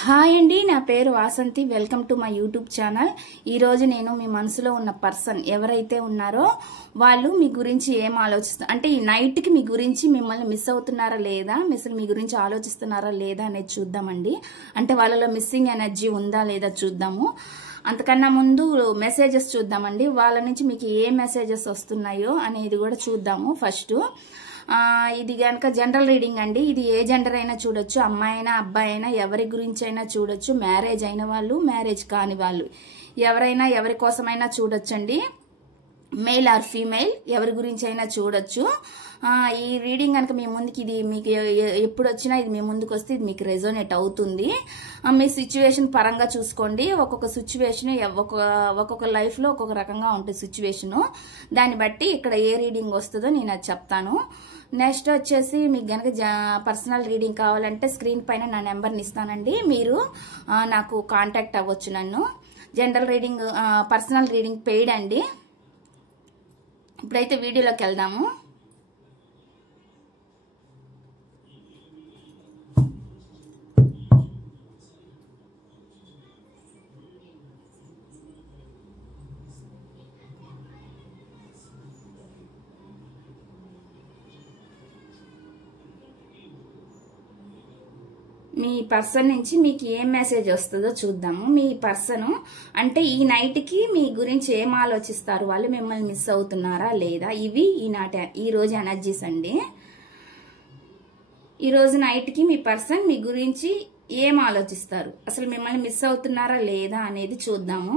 Hi అండి, నా పేరు Vasanthi. Welcome to my YouTube channel. ఈరోజు నేను మీ మనసులో ఉన్న పర్సన్ ఎవరైతే ఉన్నారో వాళ్ళు మీ గురించి ఏం ఆలోచిస్తారు, అంటే ఈ నైట్కి మీ గురించి మిమ్మల్ని మిస్ అవుతున్నారా లేదా, మీ గురించి ఆలోచిస్తున్నారా లేదా అనేది చూద్దామండి. అంటే వాళ్ళలో మిస్సింగ్ ఎనర్జీ ఉందా లేదా చూద్దాము. అంతకన్నా ముందు మెసేజెస్ చూద్దామండి. వాళ్ళ నుంచి మీకు ఏ మెసేజెస్ వస్తున్నాయో అనేది కూడా చూద్దాము. ఫస్ట్ ఇది కనుక జనరల్ రీడింగ్ అండి. ఇది ఏ జెండర్ అయినా చూడొచ్చు, అమ్మాయి అయినా అబ్బాయి అయినా ఎవరి గురించి అయినా చూడొచ్చు. మ్యారేజ్ అయిన వాళ్ళు, మ్యారేజ్ కాని వాళ్ళు, ఎవరైనా ఎవరి కోసమైనా చూడొచ్చండి. మేల్ ఆర్ ఫీమేల్ ఎవరి గురించి అయినా చూడొచ్చు. ఈ రీడింగ్ కనుక మీ ముందుకి ఇది మీకు ఎప్పుడు వచ్చినా ఇది మీ ముందుకు వస్తే ఇది మీకు రెజోనేట్ అవుతుంది. మీ సిచ్యువేషన్ పరంగా చూసుకోండి. ఒక్కొక్క సిచ్యువేషన్ ఒక్కొక్క లైఫ్లో ఒక్కొక్క రకంగా ఉంటుంది సిచ్యువేషను. దాన్ని బట్టి ఇక్కడ ఏ రీడింగ్ వస్తుందో నేను అది చెప్తాను. నెక్స్ట్ వచ్చేసి మీకు గనక పర్సనల్ రీడింగ్ కావాలంటే స్క్రీన్ పైన నా నెంబర్ని ఇస్తానండి. మీరు నాకు కాంటాక్ట్ అవ్వచ్చు నన్ను. General reading, personal reading paid అండి. ఇప్పుడైతే వీడియోలోకి వెళ్దాము. మీ పర్సన్ నుంచి మీకు ఏం మెసేజ్ వస్తుందో చూద్దాము. మీ పర్సన్ అంటే ఈ నైట్కి మీ గురించి ఏం ఆలోచిస్తారు, వాళ్ళు మిమ్మల్ని మిస్ అవుతున్నారా లేదా, ఇవి ఈ రోజు ఎనర్జీస్ అండి. ఈ రోజు నైట్కి మీ పర్సన్ మీ గురించి ఏం ఆలోచిస్తారు, అసలు మిమ్మల్ని మిస్ అవుతున్నారా లేదా అనేది చూద్దాము.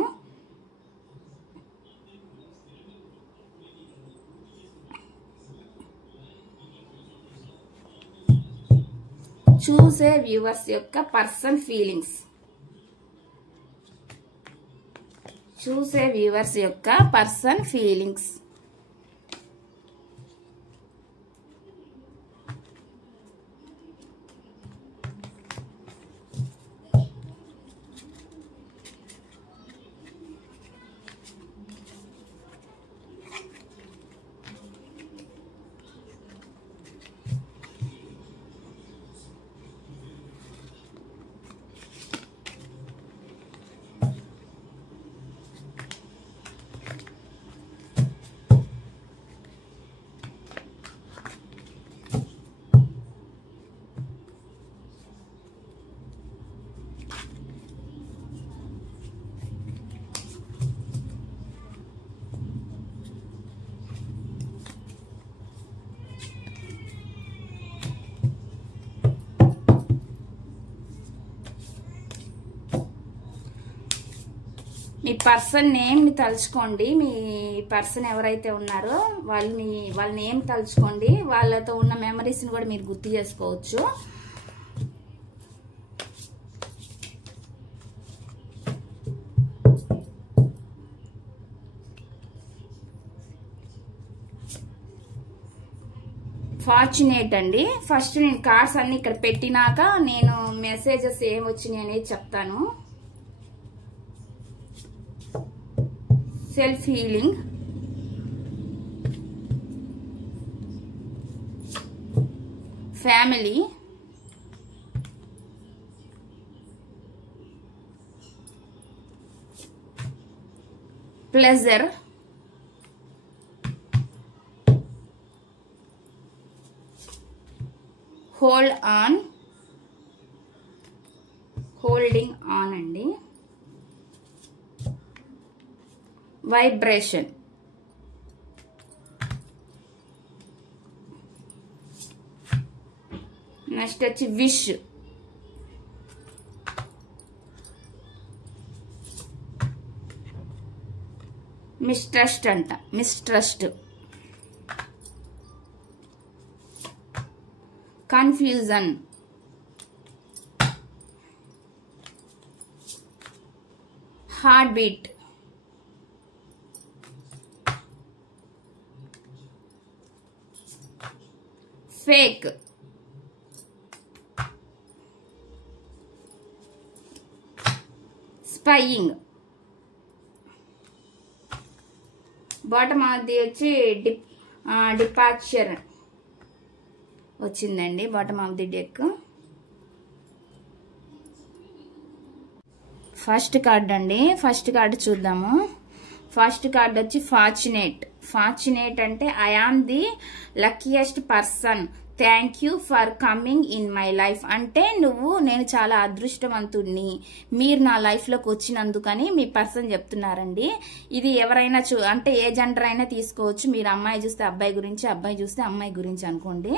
చూసే వ్యూవర్స్ యొక్క పర్సన్ ఫీలింగ్స్, చూసే వ్యూవర్స్ యొక్క పర్సన్ ఫీలింగ్స్. మీ పర్సన్ నేమ్ని తలుచుకోండి. మీ పర్సన్ ఎవరైతే ఉన్నారో వాళ్ళ నేమ్ తలుచుకోండి. వాళ్ళతో ఉన్న మెమరీస్ని కూడా మీరు గుర్తు చేసుకోవచ్చు. ఫార్చునేట్ అండి. ఫస్ట్ నేను కార్డ్స్ అన్ని ఇక్కడ పెట్టినాక నేను మెసేజెస్ ఏం వచ్చినాయి అనేది చెప్తాను. Self healing, family, pleasure, hold on, holding on అండి, వైబ్రేషన్, నెక్స్ట్ వచ్చి విష్, మిస్ట్రస్ట్ అంట, mistrust, confusion, heart beat, fake, spying, bottom అది వచ్చి డిపార్చర్ వచ్చిందండి bottom of the deck. First card అండి, ఫస్ట్ కార్డు చూద్దాము. ఫస్ట్ కార్డ్ వచ్చి ఫార్చునేట్. ఫార్చునేట్ అంటే I am the luckiest person, thank you for coming in my life. అంటే నేను చాలా అదృష్టవంతుడిని, మీరు నా లైఫ్లోకి వచ్చినందుకని మీ పర్సన్ చెప్తున్నారండి. ఇది ఎవరైనా అంటే ఏ జెండర్ అయినా తీసుకోవచ్చు. మీరు అమ్మాయి చూస్తే అబ్బాయి గురించి, అబ్బాయి చూస్తే అమ్మాయి గురించి అనుకోండి.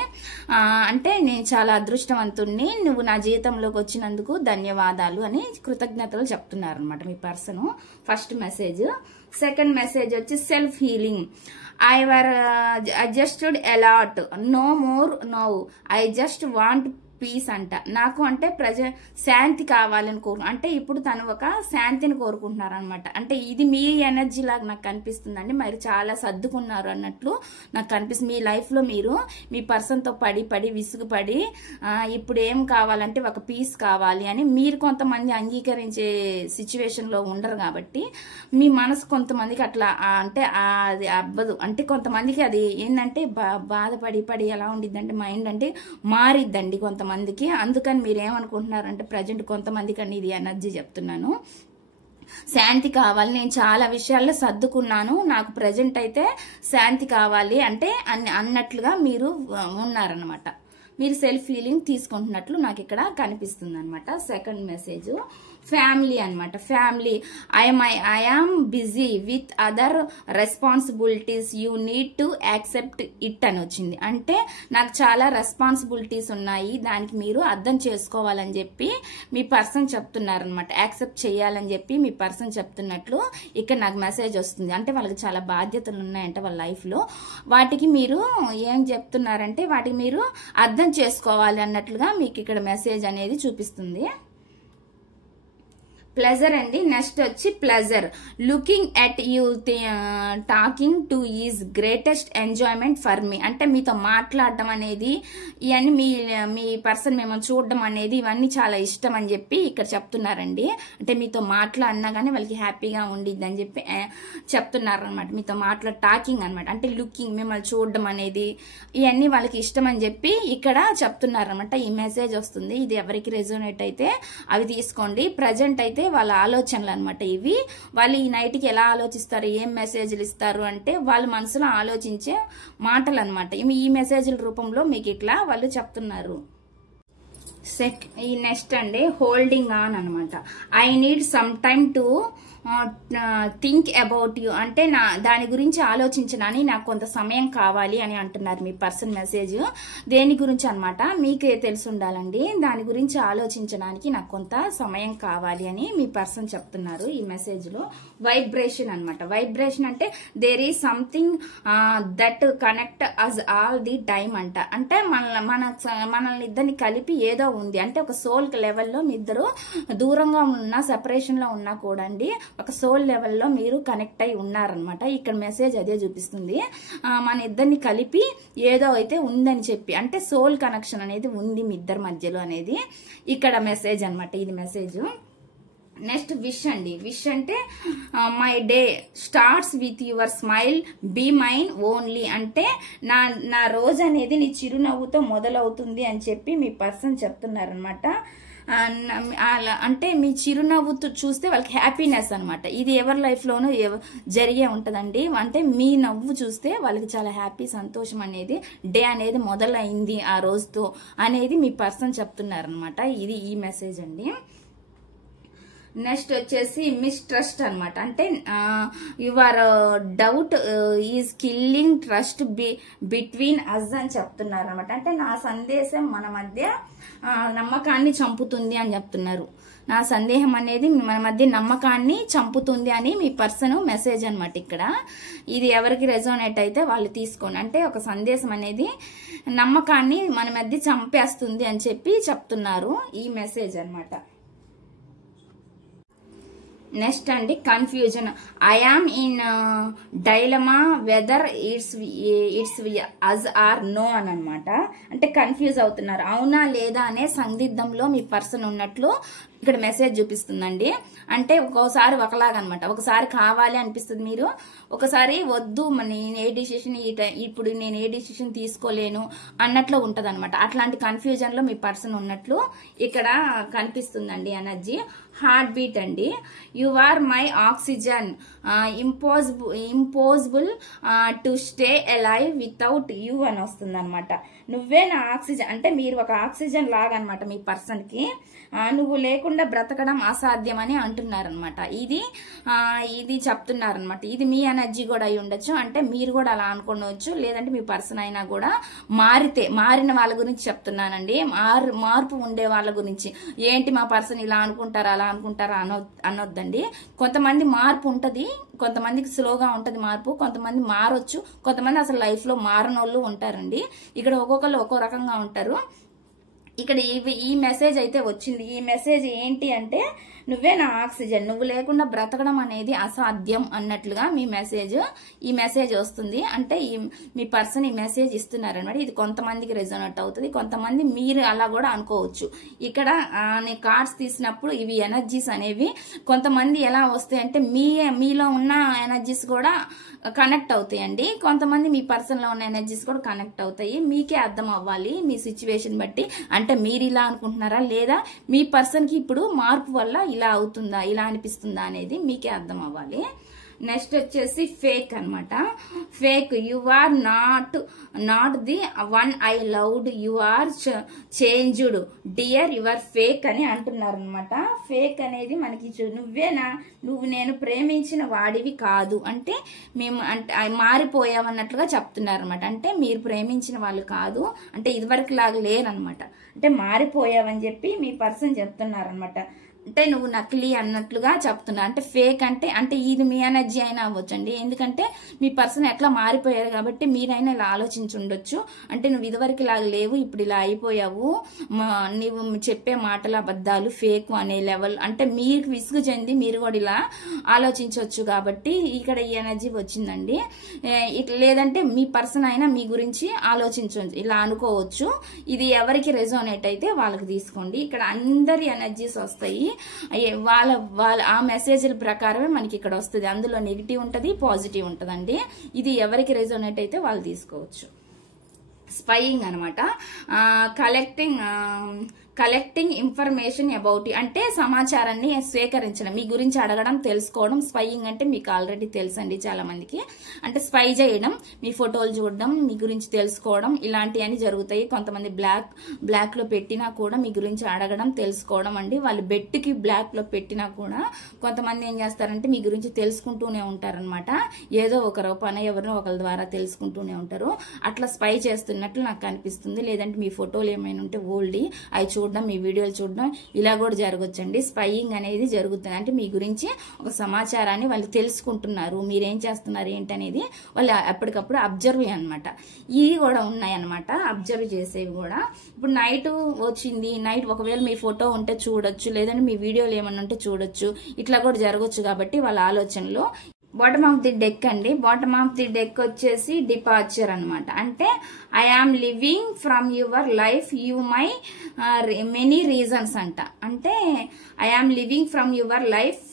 అంటే నేను చాలా అదృష్టవంతుడిని, నువ్వు నా జీవితంలోకి వచ్చినందుకు ధన్యవాదాలు అని కృతజ్ఞతలు చెప్తున్నారనమాట మీ person. First message. Second message వచ్చి self healing. I were adjusted a lot. No more now. I just want peace అంట. నాకు అంటే శాంతి కావాలని అంటే ఇప్పుడు తను ఒక శాంతిని కోరుకుంటున్నారు అనమాట. అంటే ఇది మీ ఎనర్జీ లాగా నాకు కనిపిస్తుందండి. మీరు చాలా సర్దుకున్నారు అన్నట్లు నాకు కనిపిస్తుంది. మీ లైఫ్లో మీరు మీ పర్సన్తో పడి విసుగుపడి ఇప్పుడు ఏం కావాలంటే ఒక పీస్ కావాలి అని మీరు కొంతమంది అంగీకరించే సిచ్యువేషన్లో ఉండరు కాబట్టి మీ మనసు కొంతమందికి అట్లా అంటే అది అవ్వదు. అంటే కొంతమందికి అది ఏంటంటే బాధపడి ఎలా ఉండిద్దంటే మైండ్ అంటే మారిద్దండి కొంతమందికి. అందుకని మీరు ఏమనుకుంటున్నారంటే ప్రజెంట్ కొంతమందికి అని ఇది ఎనర్జీ చెప్తున్నాను. శాంతి కావాలి, నేను చాలా విషయాల్లో సర్దుకున్నాను, నాకు ప్రజెంట్ అయితే శాంతి కావాలి అంటే అన్నట్లుగా మీరు ఉన్నారనమాట. మీరు సెల్ఫ్ హీలింగ్ తీసుకుంటున్నట్లు నాకు ఇక్కడ కనిపిస్తుంది అనమాట. సెకండ్ మెసేజ్ ఫ్యామిలీ అనమాట. Family I am busy with other responsibilities, you need to accept it అని వచ్చింది. అంటే నాకు చాలా రెస్పాన్సిబిలిటీస్ ఉన్నాయి, దానికి మీరు అర్థం చేసుకోవాలని చెప్పి మీ పర్సన్ చెప్తున్నారనమాట. యాక్సెప్ట్ చేయాలని చెప్పి మీ పర్సన్ చెప్తున్నట్లు ఇక్కడ నాకు మెసేజ్ వస్తుంది. అంటే వాళ్ళకి చాలా బాధ్యతలు ఉన్నాయంట వాళ్ళ లైఫ్లో. వాటికి మీరు ఏం చెప్తున్నారంటే వాటికి మీరు అర్థం చేసుకోవాలి అన్నట్లుగా మీకు ఇక్కడ మెసేజ్ అనేది చూపిస్తుంది. ప్లెజర్ అండి. నెక్స్ట్ వచ్చి pleasure. Looking at you talking to is greatest enjoyment for me. అంటే మీతో మాట్లాడడం అనేది ఇవన్నీ మీ పర్సన్ మిమ్మల్ని చూడడం అనేది ఇవన్నీ చాలా ఇష్టం అని చెప్పి ఇక్కడ చెప్తున్నారండి. అంటే మీతో మాట్లాడినా కానీ వాళ్ళకి హ్యాపీగా ఉండిద్ది అని చెప్పి చెప్తున్నారు అనమాట. మీతో టాకింగ్ అనమాట. అంటే లుకింగ్ మిమ్మల్ని చూడడం అనేది ఇవన్నీ వాళ్ళకి ఇష్టం అని చెప్పి ఇక్కడ చెప్తున్నారు అనమాట. ఈ మెసేజ్ వస్తుంది. ఇది ఎవరికి రెజోనేట్ అయితే అవి తీసుకోండి. ప్రజెంట్ అయితే వాళ్ళ ఆలోచనలు అనమాట ఇవి. వాళ్ళు ఈ నైట్కి ఎలా ఆలోచిస్తారు, ఏం మెసేజ్లు ఇస్తారు అంటే వాళ్ళ మనసులో ఆలోచించే మాటలు అనమాట. ఈ మెసేజ్ల రూపంలో మీకు ఇట్లా వాళ్ళు చెప్తున్నారు. ఈ నెక్స్ట్ అండి హోల్డింగ్ ఆన్ అనమాట. I need some time to think about you. అంటే దాని గురించి ఆలోచించడానికి నాకు కొంత సమయం కావాలి అని అంటున్నారు మీ పర్సన్ మెసేజ్. దేని గురించి అనమాట మీకే తెలిసి ఉండాలండి. దాని గురించి ఆలోచించడానికి నాకు కొంత సమయం కావాలి అని మీ పర్సన్ చెప్తున్నారు ఈ మెసేజ్ లో. వైబ్రేషన్ అనమాట. వైబ్రేషన్ అంటే there is something that connect us all the time అంట. అంటే మనల్ని ఇద్దరిని కలిపి ఏదో ఉంది. అంటే ఒక సోల్ లెవెల్లో మీ ఇద్దరు దూరంగా ఉన్నా సెపరేషన్ లో ఉన్నా కూడా అండి ఒక సోల్ లెవెల్లో మీరు కనెక్ట్ అయి ఉన్నారనమాట. ఇక్కడ మెసేజ్ అదే చూపిస్తుంది. మన ఇద్దరిని కలిపి ఏదో అయితే ఉందని చెప్పి అంటే సోల్ కనెక్షన్ అనేది ఉంది మీ ఇద్దరి మధ్యలో అనేది ఇక్కడ మెసేజ్ అనమాట. ఇది మెసేజ్. నెక్స్ట్ విష్ అండి. విష్ అంటే my day starts with your smile, be mine only. అంటే నా రోజు అనేది నీ చిరునవ్వుతో మొదలవుతుంది అని చెప్పి మీ పర్సన్ చెప్తున్నారనమాట. అంటే మీ చిరునవ్వుతో చూస్తే వాళ్ళకి హ్యాపీనెస్ అనమాట. ఇది ఎవరి లైఫ్లోనూ జరిగే ఉంటుందండి. అంటే మీ నవ్వు చూస్తే వాళ్ళకి చాలా హ్యాపీ, సంతోషం అనేది డే అనేది మొదలైంది ఆ రోజుతో అనేది మీ పర్సన్ చెప్తున్నారనమాట. ఇది ఈ మెసేజ్ అండి. నెక్స్ట్ వచ్చేసి మిస్ట్రస్ట్ అనమాట. అంటే your doubt is killing trust between us అని చెప్తున్నారు అనమాట. అంటే నా సందేశం మన మధ్య నమ్మకాన్ని చంపుతుంది అని చెప్తున్నారు. నా సందేహం అనేది మన మధ్య నమ్మకాన్ని చంపుతుంది అని మీ పర్సన్ మెసేజ్ అనమాట. ఇక్కడ ఇది ఎవరికి రెజోనేట్ అయితే వాళ్ళు తీసుకోండి. అంటే ఒక సందేశం అనేది నమ్మకాన్ని మన మధ్య చంపేస్తుంది అని చెప్పి చెప్తున్నారు ఈ మెసేజ్ అనమాట. నెక్స్ట్ అండి confusion. I am in dilemma whether it's yes or no అని అనమాట. అంటే కన్ఫ్యూజ్ అవుతున్నారు, అవునా లేదా అనే సందిగ్ధంలో మీ పర్సన్ ఉన్నట్లు ఇక్కడ మెసేజ్ చూపిస్తుందండి. అంటే ఒక్కోసారి ఒకలాగా అనమాట. ఒకసారి కావాలి అనిపిస్తుంది మీరు, ఒకసారి వద్దు నేను ఏ డిసిషన్ ఇప్పుడు నేను ఏ డిసిషన్ తీసుకోలేను అన్నట్లు ఉంటది అనమాట. అట్లాంటి కన్ఫ్యూజన్ లో మీ పర్సన్ ఉన్నట్లు ఇక్కడ కనిపిస్తుందండి ఎనర్జీ. హార్ట్ బీట్ అండి. You are my oxygen, impossible to stay alive without you అని వస్తుంది అనమాట. నువ్వే నా ఆక్సిజన్ అంటే మీరు ఒక ఆక్సిజన్ లాగా అనమాట మీ పర్సన్ కి. నువ్వు లేకుండా బ్రతకడం అసాధ్యం అని అంటున్నారనమాట. ఇది చెప్తున్నారనమాట. ఇది మీ ఎనర్జీ కూడా అయి ఉండొచ్చు. అంటే మీరు కూడా అలా అనుకోవచ్చు, లేదంటే మీ పర్సన్ అయినా కూడా మారిన వాళ్ళ గురించి చెప్తున్నానండి. మార్పు ఉండే వాళ్ళ గురించి. ఏంటి మా పర్సన్ ఇలా అనుకుంటారా అలా అనుకుంటారా అనొద్దండి. కొంతమంది మార్పు ఉంటది, కొంతమందికి స్లోగా ఉంటది మార్పు, కొంతమంది మారొచ్చు, కొంతమంది అసలు లైఫ్ లో మారనోళ్ళు ఉంటారండి. ఇక్కడ ఒక్కొక్కరు ఒక్కో రకంగా ఉంటారు. ఇక్కడ ఈ మెసేజ్ అయితే వచ్చింది. ఈ మెసేజ్ ఏంటి అంటే నువ్వే నా ఆక్సిజన్, నువ్వు లేకుండా బ్రతకడం అనేది అసాధ్యం అన్నట్లుగా ఈ మెసేజ్ వస్తుంది. అంటే మీ పర్సన్ ఈ మెసేజ్ ఇస్తున్నారనమాట. ఇది కొంతమందికి రెజోనేట్ అవుతుంది, కొంతమంది మీరు అలా కూడా అనుకోవచ్చు. ఇక్కడ నేను కార్డ్స్ తీసినప్పుడు ఇవి ఎనర్జీస్ అనేవి కొంతమంది ఎలా వస్తాయి అంటే మీలో ఉన్న ఎనర్జీస్ కూడా కనెక్ట్ అవుతాయండి. కొంతమంది మీ పర్సన్ లో ఉన్న ఎనర్జీస్ కూడా కనెక్ట్ అవుతాయి. మీకే అర్థం అవ్వాలి మీ సిచ్యువేషన్ బట్టి. అంటే మీరు ఇలా అనుకుంటున్నారా లేదా మీ పర్సన్ కి ఇప్పుడు మార్పు వల్ల ఇలా అవుతుందా, ఇలా అనిపిస్తుందా అనేది మీకే అర్థం అవ్వాలి. నెక్స్ట్ వచ్చేసి ఫేక్ అన్నమాట. Fake, you are not the one I loved, you are changed dear, you are fake అని అంటున్నారు అనమాట. ఫేక్ అనేది మనకి నువ్వు నేను ప్రేమించిన వాడివి కాదు అంటే మేము అంటే మారిపోయామన్నట్లుగా చెప్తున్నారు అనమాట. అంటే మీరు ప్రేమించిన వాళ్ళు కాదు అంటే ఇదివరకు లాగా లేరనమాట. అంటే మారిపోయావని చెప్పి మీ పర్సన్ చెప్తున్నారు అనమాట. అంటే నువ్వు నకిలీ అన్నట్లుగా చెప్తున్నా. అంటే ఫేక్ అంటే ఇది మీ ఎనర్జీ అయినా అవ్వచ్చండి. ఎందుకంటే మీ పర్సన్ ఎట్లా మారిపోయారు కాబట్టి మీరైనా ఇలా ఆలోచించి ఉండొచ్చు. అంటే నువ్వు ఇదివరకు ఇలాగ లేవు, ఇప్పుడు ఇలా అయిపోయావు, నువ్వు చెప్పే మాటల అబద్ధాలు ఫేక్ అనే లెవెల్ అంటే మీకు విసుగు చెంది మీరు కూడా ఇలా ఆలోచించవచ్చు. కాబట్టి ఇక్కడ ఈ ఎనర్జీ వచ్చిందండి. లేదంటే మీ పర్సన్ అయినా మీ గురించి ఆలోచించవచ్చు, ఇలా అనుకోవచ్చు. ఇది ఎవరికి రెజోనేట్ అయితే వాళ్ళకి తీసుకోండి. ఇక్కడ అందరి ఎనర్జీస్ వస్తాయి. వాళ్ళ ఆ మెసేజ్ల ప్రకారమే మనకి ఇక్కడ వస్తుంది. అందులో నెగిటివ్ ఉంటది, పాజిటివ్ ఉంటదండి. ఇది ఎవరికి రెజోనేట్ అయితే వాళ్ళు తీసుకోవచ్చు. స్పైయింగ్ అనమాట. కలెక్టింగ్ ఇన్ఫర్మేషన్ అబౌట్ అంటే సమాచారాన్ని స్వీకరించడం, మీ గురించి అడగడం, తెలుసుకోవడం. స్పైయింగ్ అంటే మీకు ఆల్రెడీ తెలుసండి చాలా మందికి. అంటే స్పై చేయడం, మీ ఫోటోలు చూడడం, మీ గురించి తెలుసుకోవడం, ఇలాంటివన్నీ జరుగుతాయి. కొంతమంది బ్లాక్ లో పెట్టినా కూడా మీ గురించి అడగడం, తెలుసుకోవడం అండి. వాళ్ళు బెట్కి బ్లాక్ లో పెట్టినా కూడా కొంతమంది ఏం చేస్తారంటే మీ గురించి తెలుసుకుంటూనే ఉంటారనమాట. ఏదో ఒక రూపాన ఎవరినో ఒకరి ద్వారా తెలుసుకుంటూనే ఉంటారు. అట్లా స్పై చేస్తున్నట్లు నాకు కనిపిస్తుంది. లేదంటే మీ ఫోటోలు ఏమైనా ఉంటే ఓల్డ్ అవి చూడడం, మీ వీడియోలు చూడడం, ఇలా కూడా జరగొచ్చండి. స్పైయింగ్ అనేది జరుగుతుంది. అంటే మీ గురించి ఒక సమాచారాన్ని వాళ్ళు తెలుసుకుంటున్నారు, మీరేం చేస్తున్నారు ఏంటనేది వాళ్ళు ఎప్పటికప్పుడు అబ్జర్వ్ అనమాట. ఇవి కూడా ఉన్నాయన్నమాట, అబ్జర్వ్ చేసేవి కూడా. ఇప్పుడు నైట్ వచ్చింది, నైట్ ఒకవేళ మీ ఫోటో ఉంటే చూడొచ్చు, లేదంటే మీ వీడియోలు ఏమన్నా ఉంటే చూడొచ్చు, ఇట్లా కూడా జరగొచ్చు. కాబట్టి వాళ్ళ ఆలోచనలో బాటమ్ ఆఫ్ ది డెక్ అండి. బాటమ్ ఆఫ్ ది డెక్ వచ్చేసి డిపార్చర్ అనమాట. అంటే I am living from your life you my many reasons అంట. అంటే I am living from your life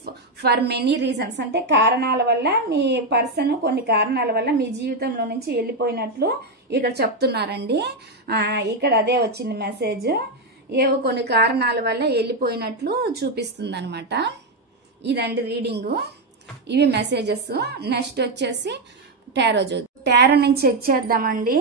for many reasons అంటే కారణాల వల్ల మీ పర్సన్ కొన్ని కారణాల వల్ల మీ జీవితంలో నుంచి వెళ్ళిపోయినట్లు ఇక్కడ చెప్తున్నారండి. ఇక్కడ అదే వచ్చింది మెసేజ్. ఏవో కొన్ని కారణాల వల్ల వెళ్ళిపోయినట్లు చూపిస్తుంది అనమాట. ఇదండి రీడింగు, ఇవి మెసేజెస్. నెక్స్ట్ వచ్చేసి టారో నుంచి చెక్ చేద్దామండి.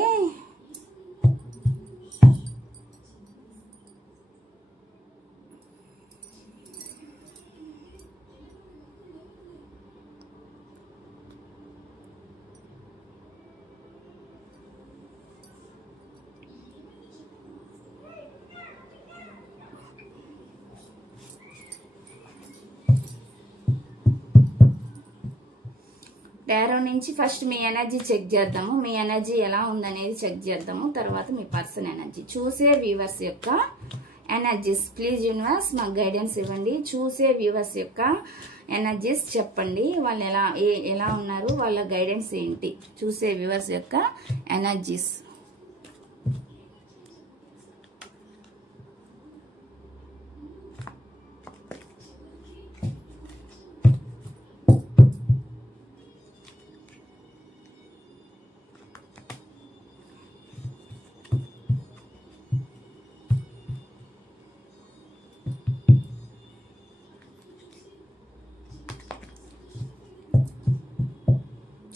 టారో నుంచి ఫస్ట్ మీ ఎనర్జీ చెక్ చేద్దాము. మీ ఎనర్జీ ఎలా ఉందనేది చెక్ చేద్దాము. తర్వాత మీ పర్సన్ ఎనర్జీ. చూసే వ్యూవర్స్ యొక్క ఎనర్జీస్ ప్లీజ్ యూనివర్స్ నాకు గైడెన్స్ ఇవ్వండి. చూసే వ్యూవర్స్ యొక్క ఎనర్జీస్ చెప్పండి. వాళ్ళు ఎలా ఉన్నారు, వాళ్ళ గైడెన్స్ ఏంటి. చూసే వ్యూవర్స్ యొక్క ఎనర్జీస్.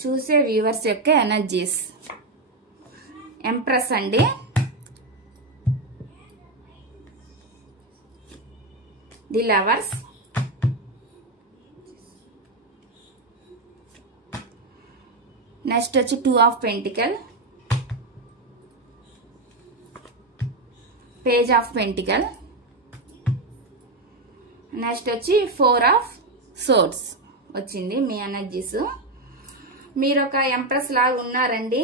చూసే వ్యూవర్స్ యొక్క ఎనర్జీస్. ఎంప్రెస్ అండి, ది లవర్స్, నెక్స్ట్ వచ్చి 2 of pentacle, page of pentacle, next వచ్చి 4 ఆఫ్ సోర్డ్స్ వచ్చింది మీ ఎనర్జీస్. మీరు ఒక ఎంప్రెస్ లాగా ఉన్నారండి.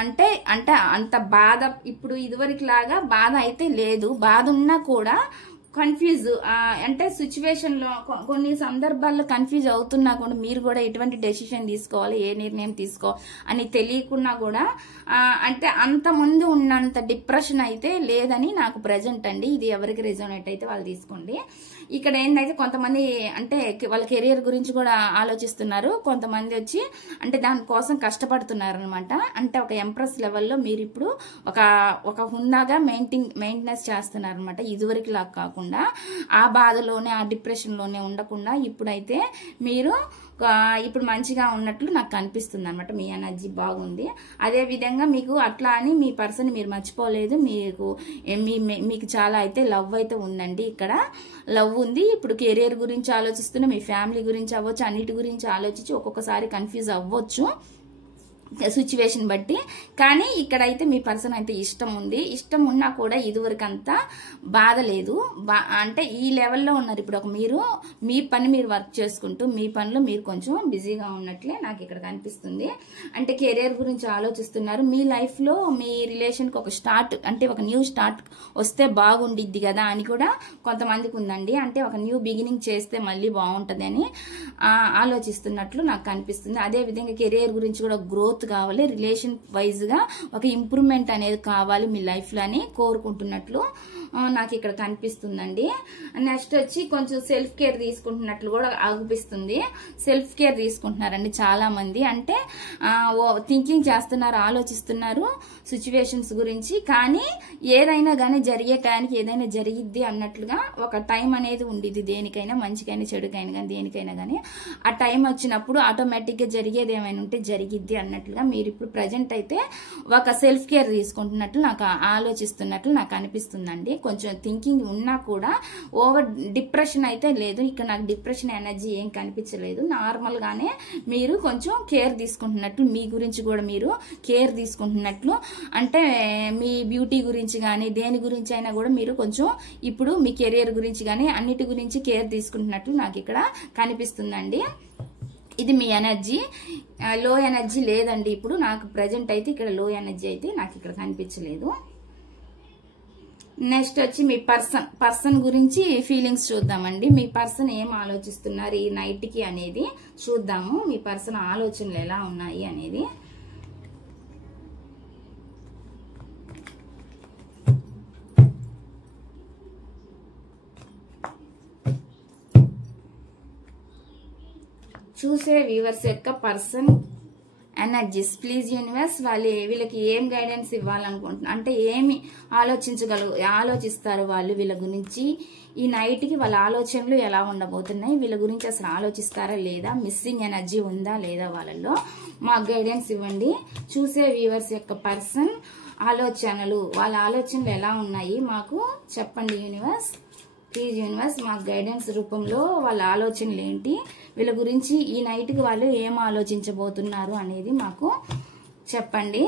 అంటే అంటే అంత బాధ ఇప్పుడు ఇదివరకు లాగా బాధ అయితే లేదు. బాధ ఉన్నా కూడా కన్ఫ్యూజ్, అంటే సిచ్యువేషన్ లో కొన్ని సందర్భాల్లో కన్ఫ్యూజ్ అవుతున్నా కూడా మీరు కూడా ఎటువంటి డెసిషన్ తీసుకోవాలి, ఏ నిర్ణయం తీసుకోవాలి అని తెలియకున్నా కూడా అంటే అంత ముందు ఉన్నంత డిప్రెషన్ అయితే లేదని నాకు ప్రజెంట్ అండి. ఇది ఎవరికి రెజోనేట్ అయితే వాళ్ళు తీసుకోండి. ఇక్కడ ఏంటంటే కొంతమంది అంటే వాళ్ళ కెరియర్ గురించి కూడా ఆలోచిస్తున్నారు, కొంతమంది వచ్చి అంటే దానికోసం కష్టపడుతున్నారు అనమాట. అంటే ఒక ఎంప్రెస్ లెవెల్లో మీరు ఇప్పుడు ఒక హుందాగా మెయింటెనెన్స్ చేస్తున్నారు అనమాట. ఇదివరకు లాగా కాకుండా ఆ బాధలోనే ఆ డిప్రెషన్ లోనే ఉండకుండా ఇప్పుడైతే మీరు ఇప్పుడు మంచిగా ఉన్నట్లు నాకు కనిపిస్తుంది అనమాట. మీ ఎనర్జీ బాగుంది. అదే విధంగా మీకు అట్లా అని మీ పర్సన్ మీరు మర్చిపోలేదు. మీకు చాలా అయితే లవ్ అయితే ఉందండి. ఇక్కడ లవ్ ఉంది. ఇప్పుడు కెరీర్ గురించి ఆలోచిస్తున్నా, మీ ఫ్యామిలీ గురించి అవ్వచ్చు, అన్నిటి గురించి ఆలోచించి ఒక్కొక్కసారి కన్ఫ్యూజ్ అవ్వచ్చు సిచ్యువేషన్ బట్టి. కానీ ఇక్కడైతే మీ పర్సన్ అయితే ఇష్టం ఉంది. ఇష్టం ఉన్నా కూడా ఇదివరకు అంతా బాధ లేదు. అంటే ఈ లెవెల్లో ఉన్నారు. ఇప్పుడు మీరు మీ పని మీరు వర్క్ చేసుకుంటూ మీ పనిలో మీరు కొంచెం బిజీగా ఉన్నట్లే నాకు ఇక్కడ కనిపిస్తుంది. అంటే కెరీర్ గురించి ఆలోచిస్తున్నారు. మీ లైఫ్ లో మీ రిలేషన్కి ఒక స్టార్ట్, అంటే ఒక న్యూ స్టార్ట్ వస్తే బాగుండిద్ది కదా అని కూడా కొంతమందికి ఉందండి. అంటే ఒక న్యూ బిగినింగ్ చేస్తే మళ్ళీ బాగుంటది అని ఆలోచిస్తున్నట్లు నాకు కనిపిస్తుంది. అదే విధంగా కెరీర్ గురించి కూడా గ్రోత్ కావాలి, రిలేషన్ వైజ్ గా ఒక ఇంప్రూవ్మెంట్ అనేది కావాలి మీ లైఫ్ లో అని కోరుకుంటున్నట్లు నాకు ఇక్కడ కనిపిస్తుందండి. నెక్స్ట్ వచ్చి కొంచెం సెల్ఫ్ కేర్ తీసుకుంటున్నట్లు కూడా అనిపిస్తుంది. సెల్ఫ్ కేర్ తీసుకుంటున్నారండి చాలా మంది. అంటే థింకింగ్ చేస్తున్నారు, ఆలోచిస్తున్నారు సిచ్యువేషన్స్ గురించి. కానీ ఏదైనా కానీ జరిగే టైంకి ఏదైనా జరిగిద్ది అన్నట్లుగా ఒక టైం అనేది ఉండిద్ది. దేనికైనా, మంచికైనా చెడుకైనా కానీ దేనికైనా కానీ ఆ టైం వచ్చినప్పుడు ఆటోమేటిక్ గా జరిగేది ఏమైనా ఉంటే జరిగిద్ది అన్నట్లుగా మీరు ఇప్పుడు ప్రజెంట్ అయితే ఒక సెల్ఫ్ కేర్ తీసుకుంటున్నట్లు నాకు ఆలోచిస్తున్నట్లు నాకు అనిపిస్తుందండి. కొంచెం థింకింగ్ ఉన్నా కూడా ఓవర్ డిప్రెషన్ అయితే లేదు. ఇక్కడ నాకు డిప్రెషన్ ఎనర్జీ ఏం కనిపించలేదు. నార్మల్ గానే మీరు కొంచెం కేర్ తీసుకుంటున్నట్లు, మీ గురించి కూడా మీరు కేర్ తీసుకుంటున్నట్లు, అంటే మీ బ్యూటీ గురించి కానీ దేని గురించి అయినా కూడా మీరు కొంచెం ఇప్పుడు మీ కెరియర్ గురించి కానీ అన్నిటి గురించి కేర్ తీసుకుంటున్నట్లు నాకు ఇక్కడ కనిపిస్తుందండి. ఇది మీ ఎనర్జీ. లో ఎనర్జీ లేదండి ఇప్పుడు నాకు ప్రజెంట్ అయితే. ఇక్కడ లో ఎనర్జీ అయితే నాకు ఇక్కడ కనిపించలేదు. నెక్స్ట్ వచ్చి మీ పర్సన్ గురించి ఫీలింగ్స్ చూద్దామండి. మీ పర్సన్ ఏం ఆలోచిస్తున్నారు ఈ నైట్ కి అనేది చూద్దాము. మీ పర్సన్ ఆలోచనలు ఎలా ఉన్నాయి అనేది. చూసే వ్యూవర్స్ యొక్క పర్సన్ ఎనర్జీస్. ప్లీజ్ యూనివర్స్ వీళ్ళకి ఏం గైడెన్స్ ఇవ్వాలనుకుంటున్నారు, అంటే ఏమి ఆలోచిస్తారు వాళ్ళు వీళ్ళ గురించి ఈ నైట్ కి, వాళ్ళ ఆలోచనలు ఎలా ఉండబోతున్నాయి, వీళ్ళ గురించి అసలు ఆలోచిస్తారా లేదా, మిస్సింగ్ ఎనర్జీ ఉందా లేదా వాళ్ళలో, మాకు గైడెన్స్ ఇవ్వండి. చూసే వ్యూవర్స్ యొక్క పర్సన్ ఆలోచనలు, వాళ్ళ ఆలోచనలు ఎలా ఉన్నాయి మాకు చెప్పండి యూనివర్స్. ప్లీజ్ యూనివర్స్ మాకు గైడెన్స్ రూపంలో వాళ్ళ ఆలోచనలు ఏంటి, వీళ్ళ గురించి ఈ నైట్కి వాళ్ళు ఏం ఆలోచించబోతున్నారు అనేది మాకు చెప్పండి.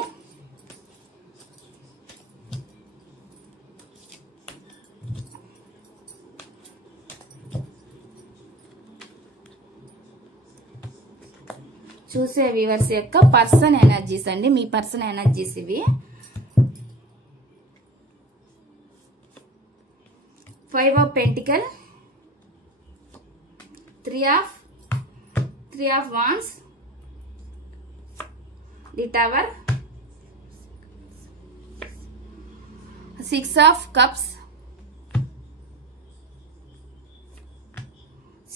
చూసే వ్యూవర్స్ యొక్క పర్సన్ ఎనర్జీస్ అండి. మీ పర్సన్ ఎనర్జీస్ ఇవి. 5 of Pentacle, 3 of Wands, the Tower, 6 of Cups,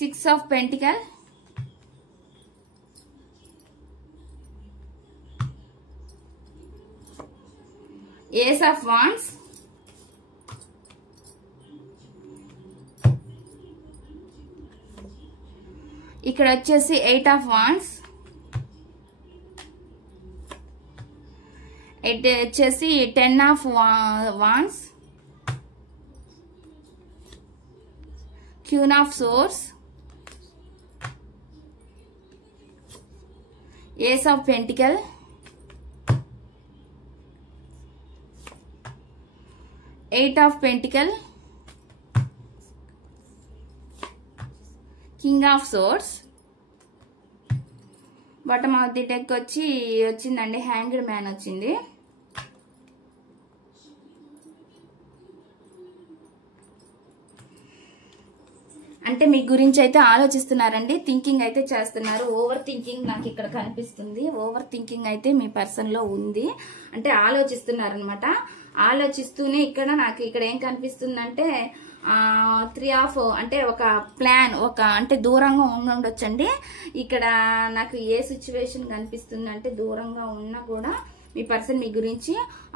6 of Pentacle, Ace of Wands, ఇక్కడ వచ్చేసి 8 of Wands, వచ్చేసి 10 of wands, queen of swords, ace of pentacle, eight of pentacle, king of swords. Bottom of the deck వచ్చిందండి hanged man వచ్చింది. అంటే మీ గురించి అయితే ఆలోచిస్తున్నారండి, thinking అయితే చేస్తున్నారు. ఓవర్ థింకింగ్ నాకు ఇక్కడ కనిపిస్తుంది. ఓవర్ థింకింగ్ అయితే మీ పర్సన్ లో ఉంది. అంటే ఆలోచిస్తున్నారనమాట. ఆలోచిస్తూనే ఇక్కడ నాకు ఇక్కడ ఏం కనిపిస్తుందంటే 3 ఆఫ్ అంటే ఒక ప్లాన్, ఒక అంటే దూరంగా ఉండొచ్చండి. ఇక్కడ నాకు ఏ సిచ్యువేషన్ కనిపిస్తుంది అంటే దూరంగా ఉన్నా కూడా మీ పర్సన్ మీ గురించి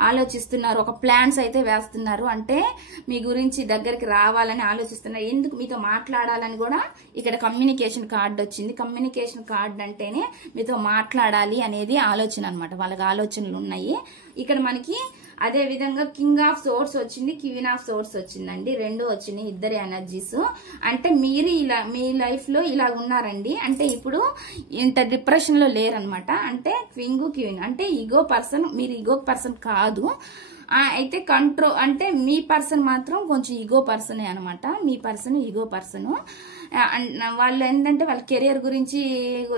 ఆలోచిస్తున్నారు. ఒక ప్లాన్స్ అయితే వేస్తున్నారు. అంటే మీ గురించి దగ్గరికి రావాలని ఆలోచిస్తున్నారు. ఎందుకు మీతో మాట్లాడాలని కూడా ఇక్కడ కమ్యూనికేషన్ కార్డ్ వచ్చింది. కమ్యూనికేషన్ కార్డ్ అంటేనే మీతో మాట్లాడాలి అనేది ఆలోచన అనమాట. వాళ్ళకి ఆలోచనలు ఉన్నాయి. ఇక్కడ మనకి అదే విధంగా కింగ్ ఆఫ్ సోర్స్ వచ్చింది, క్వీన్ ఆఫ్ సోర్స్ వచ్చిందండి. రెండు వచ్చినాయి, ఇద్దరి ఎనర్జీస్. అంటే మీరు ఇలా మీ లైఫ్ లో ఇలా ఉన్నారండి. అంటే ఇప్పుడు ఇంత డిప్రెషన్ లో లేరనమాట. అంటే క్వీన్ అంటే ఈగో పర్సన్, మీరు ఈగో పర్సన్ కాదు. అయితే కంట్రోల్ అంటే మీ పర్సన్ మాత్రం కొంచెం ఈగో పర్సనే అనమాట. మీ పర్సన్ ఈగో పర్సన్. వాళ్ళు ఏంటంటే వాళ్ళ కెరియర్ గురించి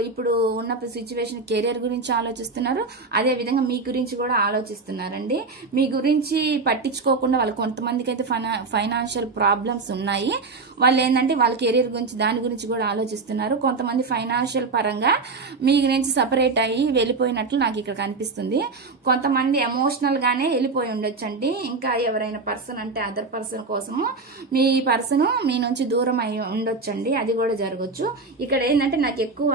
ఇప్పుడు ఉన్న సిచ్యువేషన్ కెరియర్ గురించి ఆలోచిస్తున్నారు. అదే విధంగా మీ గురించి కూడా ఆలోచిస్తున్నారండి. మీ గురించి పట్టించుకోకుండా వాళ్ళు కొంతమందికి అయితే ఫైనాన్షియల్ ప్రాబ్లమ్స్ ఉన్నాయి. వాళ్ళు ఏంటంటే వాళ్ళ కెరియర్ గురించి దాని గురించి కూడా ఆలోచిస్తున్నారు. కొంతమంది ఫైనాన్షియల్ పరంగా మీ గురించి సపరేట్ అయ్యి వెళ్ళిపోయినట్లు నాకు ఇక్కడ కనిపిస్తుంది. కొంతమంది ఎమోషనల్ గానే వెళ్ళిపోయి ఉండొచ్చండి. ఇంకా ఎవరైనా పర్సన్ అంటే అదర్ పర్సన్ కోసము మీ పర్సన్ మీ నుంచి దూరం అయి ఉండొచ్చండి. అది కూడా జరగచ్చు. ఇక్కడ ఏంటంటే నాకు ఎక్కువ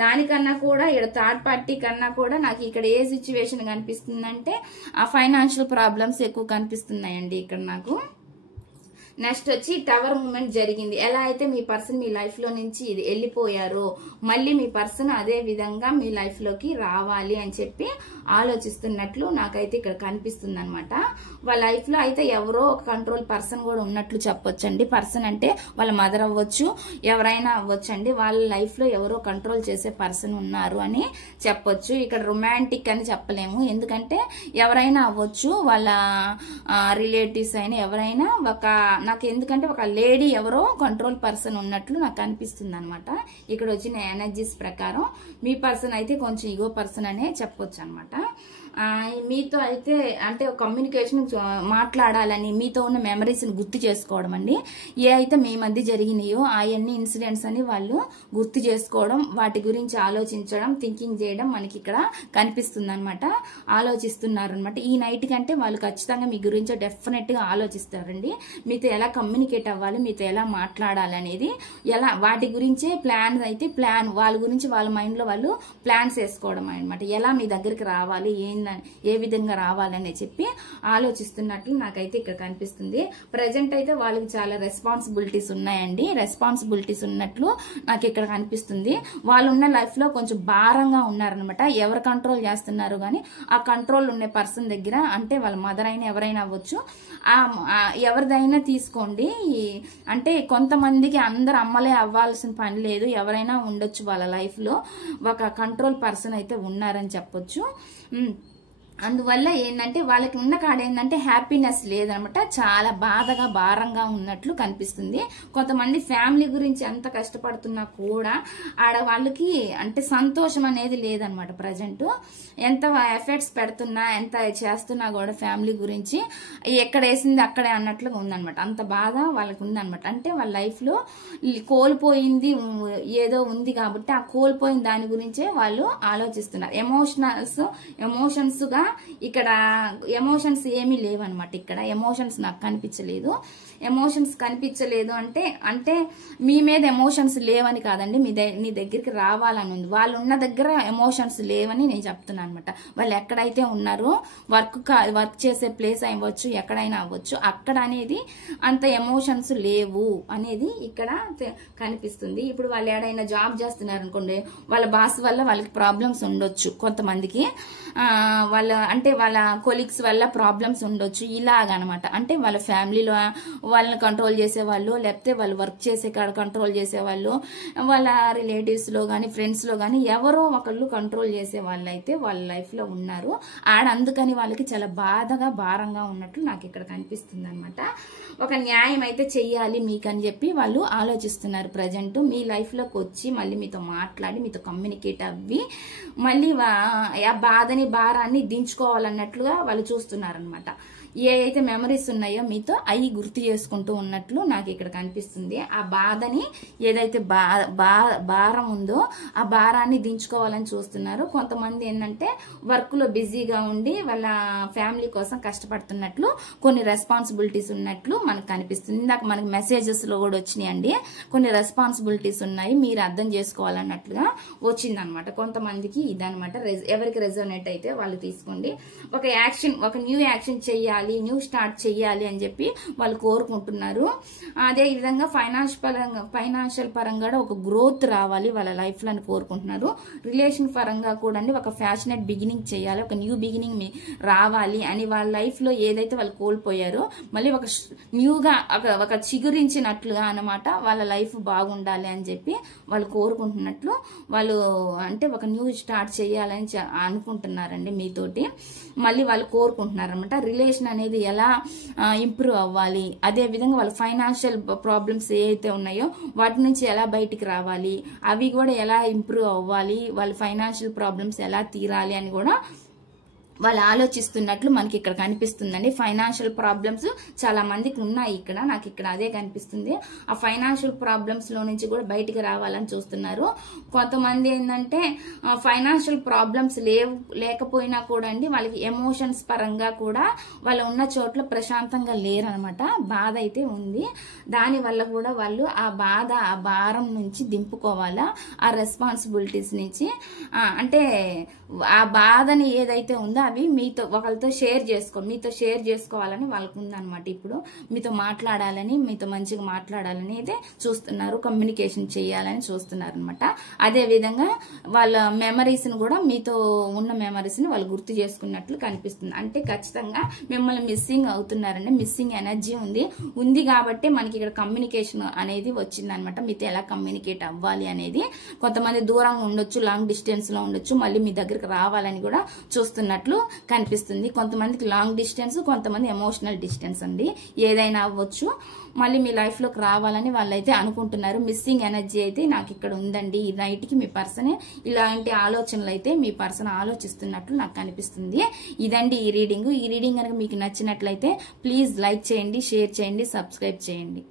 దానికన్నా కూడా ఇక్కడ థర్డ్ పార్టీ కన్నా కూడా నాకు ఇక్కడ ఏ సిచ్యువేషన్ కనిపిస్తుందంటే ఆ ఫైనాన్షియల్ ప్రాబ్లమ్స్ ఎక్కువ కనిపిస్తున్నాయండి ఇక్కడ నాకు. నెక్స్ట్ వచ్చి టవర్ మూమెంట్ జరిగింది. ఎలా అయితే మీ పర్సన్ మీ లైఫ్ లో నుంచి ఇది వెళ్ళిపోయారో మళ్ళీ మీ పర్సన్ అదే విధంగా మీ లైఫ్ లోకి రావాలి అని చెప్పి ఆలోచిస్తున్నట్లు నాకైతే ఇక్కడ కనిపిస్తుంది అనమాట. వాళ్ళ లైఫ్ లో అయితే ఎవరో ఒక కంట్రోల్ పర్సన్ కూడా ఉన్నట్లు చెప్పొచ్చండి. పర్సన్ అంటే వాళ్ళ మదర్ అవ్వచ్చు, ఎవరైనా అవ్వచ్చండి. వాళ్ళ లైఫ్ లో ఎవరో కంట్రోల్ చేసే పర్సన్ ఉన్నారు అని చెప్పొచ్చు. ఇక్కడ రొమాంటిక్ అని చెప్పలేము, ఎందుకంటే ఎవరైనా అవ్వచ్చు, వాళ్ళ రిలేటివ్స్ అయినా ఎవరైనా. నాకు ఎందుకంటే ఒక లేడీ ఎవరో కంట్రోల్ పర్సన్ ఉన్నట్లు నాకు అనిపిస్తుంది అనమాట. ఇక్కడ వచ్చిన ఎనర్జీస్ ప్రకారం మీ పర్సన్ అయితే కొంచెం ఈగో పర్సన్ అనే చెప్పొచ్చు అనమాట. మీతో అయితే అంటే కమ్యూనికేషన్ మాట్లాడాలని, మీతో ఉన్న మెమరీస్ ని గుర్తు చేసుకోవడం అండి. ఏ అయితే మీ మధ్య జరిగినాయో అవన్నీ ఇన్సిడెంట్స్ అని వాళ్ళు గుర్తు చేసుకోవడం, వాటి గురించి ఆలోచించడం, థింకింగ్ చేయడం మనకి ఇక్కడ కనిపిస్తుంది అనమాట. ఆలోచిస్తున్నారు అనమాట. ఈ నైట్ కంటే వాళ్ళు ఖచ్చితంగా మీ గురించి డెఫినెట్ గా ఆలోచిస్తారండి. మీతో ఎలా కమ్యూనికేట్ అవ్వాలి, మీతో ఎలా మాట్లాడాలి అనేది, ఎలా వాటి గురించే ప్లాన్స్ అయితే వాళ్ళ గురించి వాళ్ళ మైండ్ లో వాళ్ళు ప్లాన్స్ వేసుకోవడం అనమాట. ఎలా మీ దగ్గరికి రావాలి, ఏ విధంగా రావాలని చెప్పి ఆలోచిస్తున్నట్లు నాకైతే ఇక్కడ కనిపిస్తుంది. ప్రజెంట్ అయితే వాళ్ళకి చాలా రెస్పాన్సిబిలిటీస్ ఉన్నాయండి. రెస్పాన్సిబిలిటీస్ ఉన్నట్లు నాకు ఇక్కడ కనిపిస్తుంది. వాళ్ళు ఉన్న లైఫ్ లో కొంచెం భారంగా ఉన్నారనమాట. ఎవరు కంట్రోల్ చేస్తున్నారు కానీ ఆ కంట్రోల్ ఉన్న పర్సన్ దగ్గర, అంటే వాళ్ళ మదర్ అయినా ఎవరైనా అవ్వచ్చు, ఎవరిదైనా తీసుకోండి. అంటే కొంతమందికి అందరు అమ్మలే అవ్వాల్సిన పని లేదు, ఎవరైనా ఉండొచ్చు వాళ్ళ లైఫ్ లో. ఒక కంట్రోల్ పర్సన్ అయితే ఉన్నారని చెప్పొచ్చు. అందువల్ల ఏంటంటే వాళ్ళకి ఉన్న కాడ ఏంటంటే హ్యాపీనెస్ లేదనమాట. చాలా బాధగా భారంగా ఉన్నట్లు కనిపిస్తుంది. కొంతమంది ఫ్యామిలీ గురించి ఎంత కష్టపడుతున్నా కూడా ఆడవాళ్ళకి అంటే సంతోషం అనేది లేదనమాట. ప్రజెంట్ ఎంత ఎఫర్ట్స్ పెడుతున్నా, ఎంత చేస్తున్నా కూడా ఫ్యామిలీ గురించి ఎక్కడ వేసింది అక్కడే అన్నట్లుగా ఉందనమాట. అంత బాధ వాళ్ళకి ఉందనమాట. అంటే వాళ్ళ లైఫ్ లో కోల్పోయింది ఏదో ఉంది కాబట్టి ఆ కోల్పోయిన దాని గురించే వాళ్ళు ఆలోచిస్తున్నారు. ఎమోషన్స్ గా ఇక్కడ ఎమోషన్స్ ఏమీ లేవన్నమాట. ఇక్కడ ఎమోషన్స్ నాకు కనిపించలేదు. ఎమోషన్స్ కనిపించలేదు అంటే మీ మీద ఎమోషన్స్ లేవని కాదండి, నీ దగ్గరికి రావాలని ఉంది. వాళ్ళు ఉన్న దగ్గర ఎమోషన్స్ లేవని నేను చెప్తున్నాను అనమాట. వాళ్ళు ఎక్కడైతే ఉన్నారో వర్క్ చేసే ప్లేస్ అవ్వచ్చు, ఎక్కడైనా అవ్వచ్చు, అక్కడ అనేది అంత ఎమోషన్స్ లేవు అనేది ఇక్కడ కనిపిస్తుంది. ఇప్పుడు వాళ్ళు ఏడైనా జాబ్ చేస్తున్నారు అనుకోండి, వాళ్ళ బాస్ వల్ల వాళ్ళకి ప్రాబ్లమ్స్ ఉండొచ్చు, కొంతమందికి వాళ్ళ కొలీగ్స్ వల్ల ప్రాబ్లమ్స్ ఉండొచ్చు, ఇలాగనమాట. అంటే వాళ్ళ ఫ్యామిలీలో వాళ్ళని కంట్రోల్ చేసేవాళ్ళు, లేకపోతే వాళ్ళు వర్క్ చేసే కాడ కంట్రోల్ చేసేవాళ్ళు, వాళ్ళ రిలేటివ్స్ లో గానీ ఫ్రెండ్స్ లో గానీ ఎవరో ఒకళ్ళు కంట్రోల్ చేసే వాళ్ళు అయితే వాళ్ళ లైఫ్ లో ఉన్నారు. అందుకని వాళ్ళకి చాలా భారంగా ఉన్నట్లు నాకు ఇక్కడ కనిపిస్తుంది అనమాట. ఒక న్యాయం అయితే చెయ్యాలి మీకు అని చెప్పి వాళ్ళు ఆలోచిస్తున్నారు. ప్రజెంట్ మీ లైఫ్ లోకి వచ్చి మళ్ళీ మీతో మాట్లాడి మీతో కమ్యూనికేట్ అవ్వి మళ్ళీ ఆ భారాన్ని దించుకోవాలన్నట్లుగా వాళ్ళు చూస్తున్నారనమాట. ఏ అయితే మెమరీస్ ఉన్నాయో మీతో అవి గుర్తు చేసుకుంటూ ఉన్నట్లు నాకు ఇక్కడ కనిపిస్తుంది. ఆ బాధని ఏదైతే భారం ఉందో ఆ భారాన్ని దించుకోవాలని చూస్తున్నారు. కొంతమంది ఏంటంటే వర్క్ లో బిజీగా ఉండి వాళ్ళ ఫ్యామిలీ కోసం కష్టపడుతున్నట్లు, కొన్ని రెస్పాన్సిబిలిటీస్ ఉన్నట్లు మనకు కనిపిస్తుంది. ఇందాక మనకి మెసేజెస్ లో కూడా వచ్చినాయండి, కొన్ని రెస్పాన్సిబిలిటీస్ ఉన్నాయి మీరు అర్థం చేసుకోవాలన్నట్లుగా వచ్చిందనమాట. కొంతమందికి ఇదనమాట. ఎవరికి రెజోనేట్ అయితే వాళ్ళు తీసుకోండి. ఒక న్యూ యాక్షన్ చెయ్యాలి, న్యూ స్టార్ట్ చెయ్యాలి అని చెప్పి వాళ్ళు కోరుకుంటున్నారు. అదే విధంగా ఫైనాన్షియల్ పరంగా ఒక గ్రోత్ రావాలి వాళ్ళ లైఫ్ లో అని కోరుకుంటున్నారు. రిలేషన్ పరంగా కూడా ఒక ఫ్యాషనేట్ బిగినింగ్ చేయాలి, ఒక న్యూ బిగినింగ్ రావాలి అని వాళ్ళ లైఫ్ లో ఏదైతే వాళ్ళు కోల్పోయారో మళ్ళీ ఒక న్యూగా ఒక చిగురించినట్లుగా అన్నమాట వాళ్ళ లైఫ్ బాగుండాలి అని చెప్పి వాళ్ళు కోరుకుంటున్నట్లు వాళ్ళు అంటే ఒక న్యూ స్టార్ట్ చేయాలని అనుకుంటున్నారండి మీతోటి. మళ్ళీ వాళ్ళు కోరుకుంటున్నారు అనమాట. రిలేషన్ అనేది ఎలా ఇంప్రూవ్ అవ్వాలి, అదే విధంగా వాళ్ళ ఫైనాన్షియల్ ప్రాబ్లమ్స్ ఏవైతే ఉన్నాయో వాటి నుంచి ఎలా బయటికి రావాలి, అవి కూడా ఎలా ఇంప్రూవ్ అవ్వాలి, వాళ్ళ ఫైనాన్షియల్ ప్రాబ్లమ్స్ ఎలా తీరాలి అని కూడా వాళ్ళు ఆలోచిస్తున్నట్లు మనకి ఇక్కడ కనిపిస్తుందండి. ఫైనాన్షియల్ ప్రాబ్లమ్స్ చాలా మందికి ఉన్నాయి ఇక్కడ, నాకు ఇక్కడ అదే కనిపిస్తుంది. ఆ ఫైనాన్షియల్ ప్రాబ్లమ్స్ లో నుంచి కూడా బయటికి రావాలని చూస్తున్నారు. కొంతమంది ఏంటంటే ఫైనాన్షియల్ ప్రాబ్లమ్స్ లేకపోయినా కూడా అండి వాళ్ళకి ఎమోషన్స్ పరంగా కూడా వాళ్ళు ఉన్న చోట్ల ప్రశాంతంగా లేరనమాట. బాధ అయితే ఉంది, దాని వల్ల కూడా వాళ్ళు ఆ భారం నుంచి దింపుకోవాలా, ఆ రెస్పాన్సిబిలిటీస్ నుంచి. అంటే ఆ బాధని ఏదైతే ఉందో అవి ఒకరితో మీతో షేర్ చేసుకోవాలని వాళ్ళకు ఉందన్నమాట. ఇప్పుడు మీతో మాట్లాడాలని, మీతో మంచిగా మాట్లాడాలని అయితే చూస్తున్నారు, కమ్యూనికేషన్ చేయాలని చూస్తున్నారు అనమాట. అదే విధంగా వాళ్ళ మెమరీస్ ని కూడా మీతో ఉన్న మెమరీస్ ని వాళ్ళు గుర్తు చేసుకున్నట్లు కనిపిస్తుంది. అంటే ఖచ్చితంగా మిమ్మల్ని మిస్సింగ్ అవుతున్నారండి, మిస్సింగ్ ఎనర్జీ ఉంది కాబట్టి మనకి ఇక్కడ కమ్యూనికేషన్ అనేది వచ్చిందనమాట. మీతో ఎలా కమ్యూనికేట్ అవ్వాలి అనేది. కొంతమంది దూరంగా ఉండొచ్చు, లాంగ్ డిస్టెన్స్ లో ఉండొచ్చు, మళ్ళీ మీ దగ్గరికి రావాలని కూడా చూస్తున్నట్లు కనిపిస్తుంది. కొంతమందికి లాంగ్ డిస్టెన్స్, కొంతమంది ఎమోషనల్ డిస్టెన్స్ అండి, ఏదైనా అవ్వచ్చు. మళ్ళీ మీ లైఫ్ లోకి రావాలని వాళ్ళైతే అనుకుంటున్నారు. మిస్సింగ్ ఎనర్జీ అయితే నాకు ఇక్కడ ఉందండి. ఈ నైట్ కి మీ పర్సన్ ఇలాంటి ఆలోచనలు అయితే మీ పర్సన్ ఆలోచిస్తున్నట్లు నాకు కనిపిస్తుంది. ఇదండి ఈ రీడింగ్. ఈ రీడింగ్ కనుక మీకు నచ్చినట్లయితే ప్లీజ్ లైక్ చేయండి, షేర్ చేయండి, సబ్స్క్రైబ్ చేయండి.